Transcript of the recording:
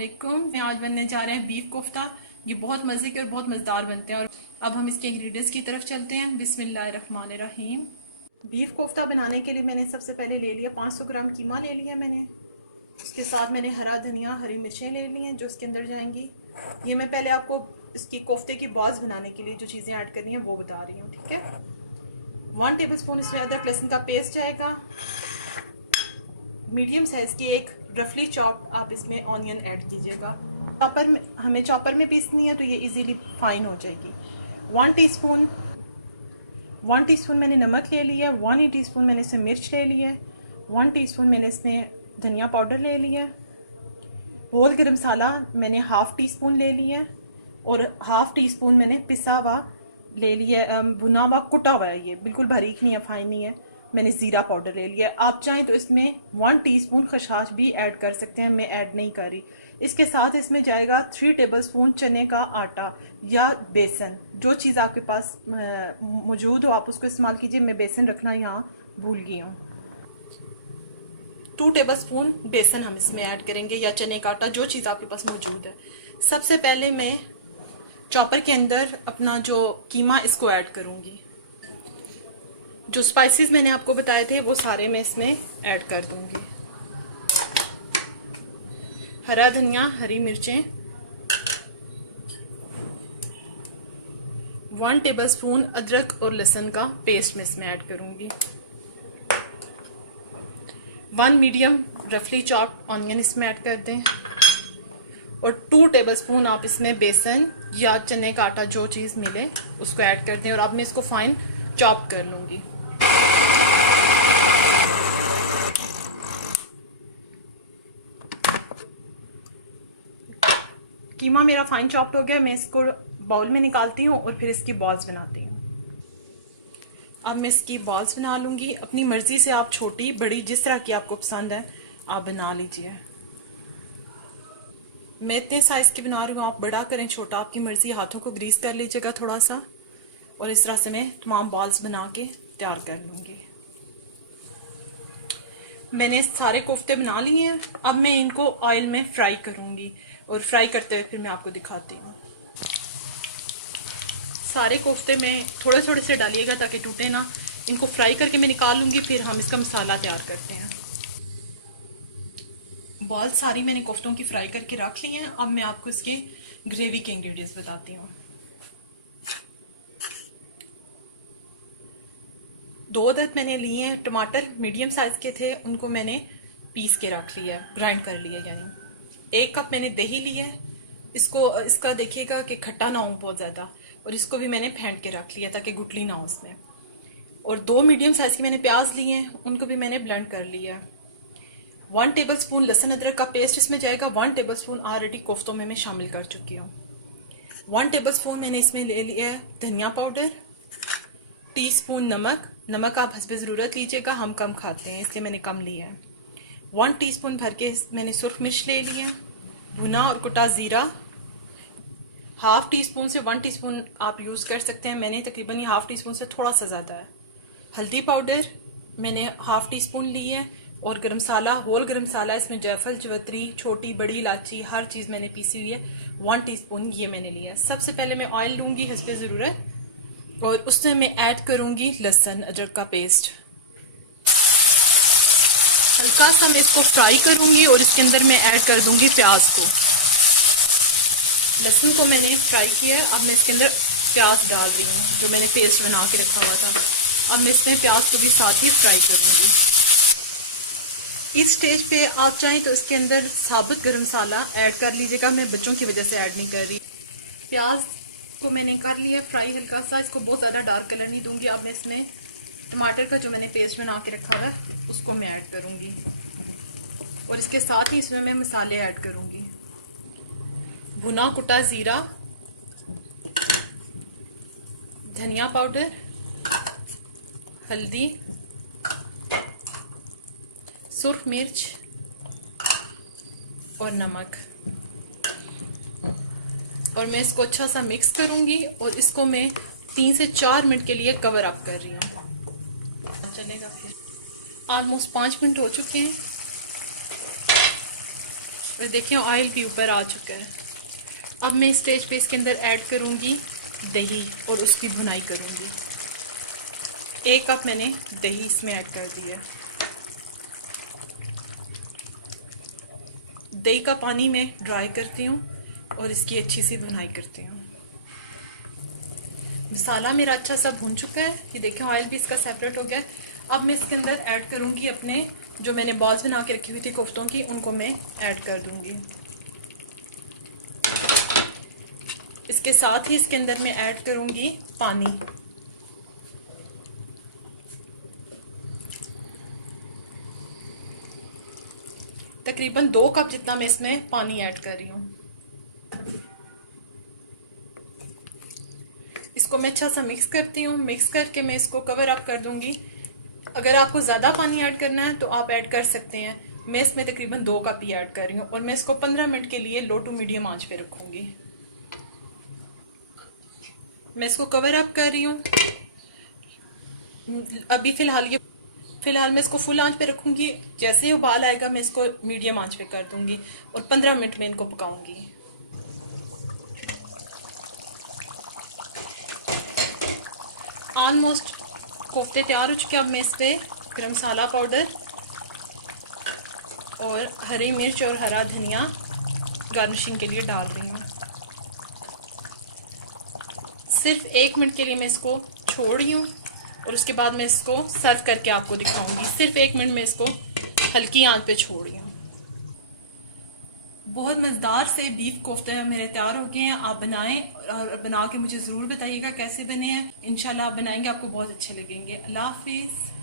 अस्सलामुअलैकुम। मैं आज बनने जा रहे हैं बीफ कोफ्ता। ये बहुत मज़े के और बहुत मज़ेदार बनते हैं। और अब हम इसके इंग्रेडिएंट्स की तरफ चलते हैं। बिस्मिल्लाहिर्रहमानिर्रहीम। बीफ कोफ्ता बनाने के लिए मैंने सबसे पहले ले लिया 500 ग्राम कीमा ले लिया मैंने। उसके साथ मैंने हरा धनिया, हरी मिर्चें ले ली हैं जो इसके अंदर जाएंगी। ये मैं पहले आपको इसकी कोफ्ते की बॉल्स बनाने के लिए जो चीज़ें ऐड करनी है वो बता रही हूँ, ठीक है। 1 टेबल स्पून इसमें अदरक लहसुन का पेस्ट जाएगा। मीडियम साइज की एक रफली चॉप आप इसमें ऑनियन ऐड कीजिएगा। हमें चॉपर में पीसनी है तो ये इजीली फाइन हो जाएगी। 1 टीस्पून मैंने नमक ले लिया। 1 टीस्पून मैंने इसमें मिर्च ले ली है। 1 टीस्पून मैंने इसमें धनिया पाउडर ले लिया। होल गरम मसाला मैंने हाफ टी स्पून ले लिया है। और हाफ टी स्पून मैंने पिसा हुआ ले लिया, भुना हुआ कुटा हुआ है। ये बिल्कुल बारीक नहीं है, फाइन नहीं है। मैंने ज़ीरा पाउडर ले लिया। आप चाहें तो इसमें 1 टीस्पून खशाश भी ऐड कर सकते हैं, मैं ऐड नहीं कर रही। इसके साथ इसमें जाएगा 3 टेबलस्पून चने का आटा या बेसन, जो चीज़ आपके पास मौजूद हो आप उसको इस्तेमाल कीजिए। मैं बेसन रखना यहाँ भूल गई हूँ। 2 टेबलस्पून बेसन हम इसमें ऐड करेंगे या चने का आटा, जो चीज़ आपके पास मौजूद है। सबसे पहले मैं चॉपर के अंदर अपना जो कीमा इसको ऐड करूँगी। जो स्पाइसेस मैंने आपको बताए थे वो सारे मैं इसमें ऐड कर दूंगी। हरा धनिया, हरी मिर्चें, 1 टेबलस्पून अदरक और लहसुन का पेस्ट मैं इसमें ऐड करूंगी। 1 मीडियम रफली चॉप्ड ऑनियन इसमें ऐड कर दें। और 2 टेबलस्पून आप इसमें बेसन या चने का आटा, जो चीज़ मिले उसको ऐड कर दें। और अब मैं इसको फाइन चॉप कर लूँगी। कीमा मेरा फाइन चॉप्ड हो गया। मैं इसको बाउल में निकालती हूँ और फिर इसकी बॉल्स बनाती हूँ। अब मैं इसकी बॉल्स बना लूँगी। अपनी मर्ज़ी से आप छोटी बड़ी जिस तरह की आपको पसंद है आप बना लीजिए। मैं इतने साइज़ की बना रही हूँ, आप बड़ा करें छोटा आपकी मर्ज़ी। हाथों को ग्रीस कर लीजिएगा थोड़ा सा। और इस तरह से मैं तमाम बॉल्स बना के तैयार कर लूँगी। मैंने सारे कोफ्ते बना लिए हैं। अब मैं इनको ऑयल में फ्राई करूँगी और फ्राई करते हुए फिर मैं आपको दिखाती हूँ। सारे कोफ्ते में थोड़े थोड़े से डालिएगा ताकि टूटे ना। इनको फ्राई करके मैं निकाल लूँगी, फिर हम इसका मसाला तैयार करते हैं। बॉल सारी मैंने कोफ्तों की फ्राई करके रख ली हैं। अब मैं आपको इसके ग्रेवी के इंग्रेडिएंट्स बताती हूँ। 2 अदद मैंने लिए हैं टमाटर, मीडियम साइज के थे, उनको मैंने पीस के रख लिया, ग्राइंड कर लिया। यानी 1 कप मैंने दही लिया है। इसका देखिएगा कि खट्टा ना हो बहुत ज़्यादा। और इसको भी मैंने फेंट के रख लिया ताकि गुठली ना हो उसमें। और 2 मीडियम साइज के मैंने प्याज लिए हैं, उनको भी मैंने ब्लेंड कर लिया। 1 टेबलस्पून लहसुन अदरक का पेस्ट इसमें जाएगा। 1 टेबलस्पून ऑलरेडी कोफ्तों में मैं शामिल कर चुकी हूँ। 1 टेबलस्पून मैंने इसमें ले लिया है धनिया पाउडर। टीस्पून नमक आप हस्बे ज़रूरत लीजिएगा, हम कम खाते हैं इसलिए मैंने कम लिया है। 1 टीस्पून भर के मैंने सुर्ख मिर्च ले लिया। भुना और कुटा ज़ीरा, हाफ टी स्पून से 1 टीस्पून आप यूज़ कर सकते हैं। मैंने तकरीबन ये हाफ टी स्पून से थोड़ा सा ज़्यादा है। हल्दी पाउडर मैंने हाफ टी स्पून ली है। और गरम मसाला, होल गरम मसाला, इसमें जायफल, जवतरी, छोटी बड़ी इलायची, हर चीज़ मैंने पीसी हुई है। 1 टीस्पून ये मैंने लिया है। सबसे पहले मैं ऑयल लूँगी हस्बे ज़रूरत और उसमें मैं ऐड करूँगी लहसुन अदरक का पेस्ट। हल्का सा मैं इसको फ्राई करूँगी और इसके अंदर मैं ऐड कर दूँगी प्याज को। लहसुन को मैंने फ्राई किया है। अब मैं इसके अंदर प्याज डाल रही हूँ जो मैंने पेस्ट बना के रखा हुआ था। अब मैं इसमें प्याज को भी साथ ही फ्राई कर दूँगी। इस स्टेज पे आप चाहें तो इसके अंदर साबुत गरम मसाला ऐड कर लीजिएगा। मैं बच्चों की वजह से ऐड नहीं कर रही। प्याज को मैंने कर लिया फ्राई हल्का सा। इसको बहुत ज़्यादा डार्क कलर नहीं दूंगी। अब मैं इसमें टमाटर का जो मैंने पेस्ट बना के रखा हुआ है उसको मैं ऐड करूँगी। और इसके साथ ही इसमें मैं मसाले ऐड करूँगी। भुना कुटा ज़ीरा, धनिया पाउडर, हल्दी, सुर्ख मिर्च और नमक। और मैं इसको अच्छा सा मिक्स करूंगी और इसको मैं 3 से 4 मिनट के लिए कवर अप कर रही हूँ। चलेगा फिर। ऑलमोस्ट 5 मिनट हो चुके हैं। और देखिए ऑयल भी ऊपर आ चुका है। अब मैं स्टेज पे इसके अंदर ऐड करूंगी दही और उसकी भुनाई करूंगी। 1 कप मैंने दही इसमें ऐड कर दिया है। दही का पानी मैं ड्राई करती हूँ और इसकी अच्छी सी भुनाई करती हूँ। मसाला मेरा अच्छा सा भून चुका है, ये देखिए ऑयल भी इसका सेपरेट हो गया है। अब मैं इसके अंदर ऐड करूंगी अपने जो मैंने बॉल्स बना के रखी हुई थी कोफ्तों की, उनको मैं ऐड कर दूंगी। इसके साथ ही इसके अंदर मैं ऐड करूंगी पानी। तकरीबन 2 कप जितना मैं इसमें पानी ऐड कर रही हूँ। इसको मैं अच्छा सा मिक्स करती हूँ। मिक्स करके मैं इसको कवर अप कर दूंगी। अगर आपको ज़्यादा पानी ऐड करना है तो आप ऐड कर सकते हैं। मैं इसमें तकरीबन 2 कप ही ऐड कर रही हूँ और मैं इसको 15 मिनट के लिए लो टू मीडियम आंच पे रखूंगी। मैं इसको कवर अप कर रही हूँ। अभी फिलहाल मैं इसको फुल आंच पे रखूंगी। जैसे ही उबाल आएगा मैं इसको मीडियम आंच पे कर दूंगी और 15 मिनट में इनको पकाऊंगी। ऑलमोस्ट कोफ्ते तैयार हो चुके हैं। अब मैं इस पे गरम मसाला पाउडर और हरी मिर्च और हरा धनिया गार्निशिंग के लिए डाल रही हूँ। सिर्फ 1 मिनट के लिए मैं इसको छोड़ रही हूँ और उसके बाद मैं इसको सर्व करके आपको दिखाऊंगी। सिर्फ 1 मिनट में इसको हल्की आंच पे छोड़ रही हूँ। बहुत मज़ेदार से बीफ कोफ्ते मेरे तैयार हो गए हैं। आप बनाएं और बना के मुझे ज़रूर बताइएगा कैसे बने हैं। इंशाल्लाह आप बनाएंगे, आपको बहुत अच्छे लगेंगे। अल्लाह हाफिज़।